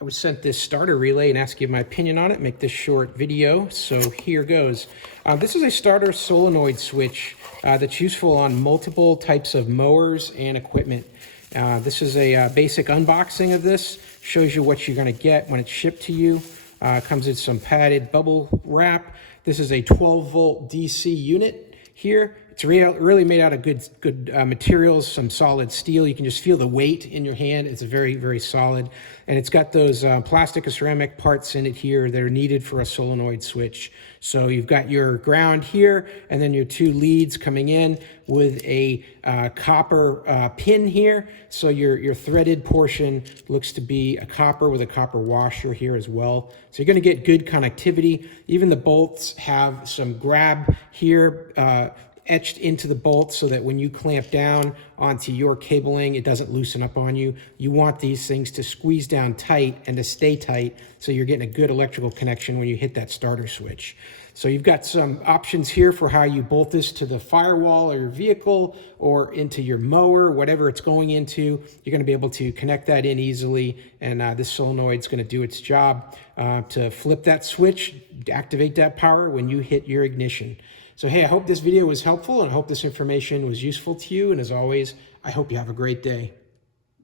I was sent this starter relay and asked to give my opinion on it, make this short video, so here goes. This is a starter solenoid switch that's useful on multiple types of mowers and equipment. This is a basic unboxing of this, shows you what you're going to get when it's shipped to you. Comes in some padded bubble wrap. This is a 12-volt DC unit here. It's really made out of good materials, some solid steel. You can just feel the weight in your hand. It's very, very solid. And it's got those plastic or ceramic parts in it here that are needed for a solenoid switch. So you've got your ground here, and then your two leads coming in with a copper pin here. So your threaded portion looks to be a copper with a copper washer here as well. So you're going to get good connectivity. Even the bolts have some grab here etched into the bolt so that when you clamp down onto your cabling, it doesn't loosen up on you. You want these things to squeeze down tight and to stay tight so you're getting a good electrical connection when you hit that starter switch. So you've got some options here for how you bolt this to the firewall or your vehicle or into your mower, whatever it's going into. You're going to be able to connect that in easily, and this solenoid is going to do its job to flip that switch, activate that power when you hit your ignition. So hey, I hope this video was helpful, and I hope this information was useful to you. And as always, I hope you have a great day.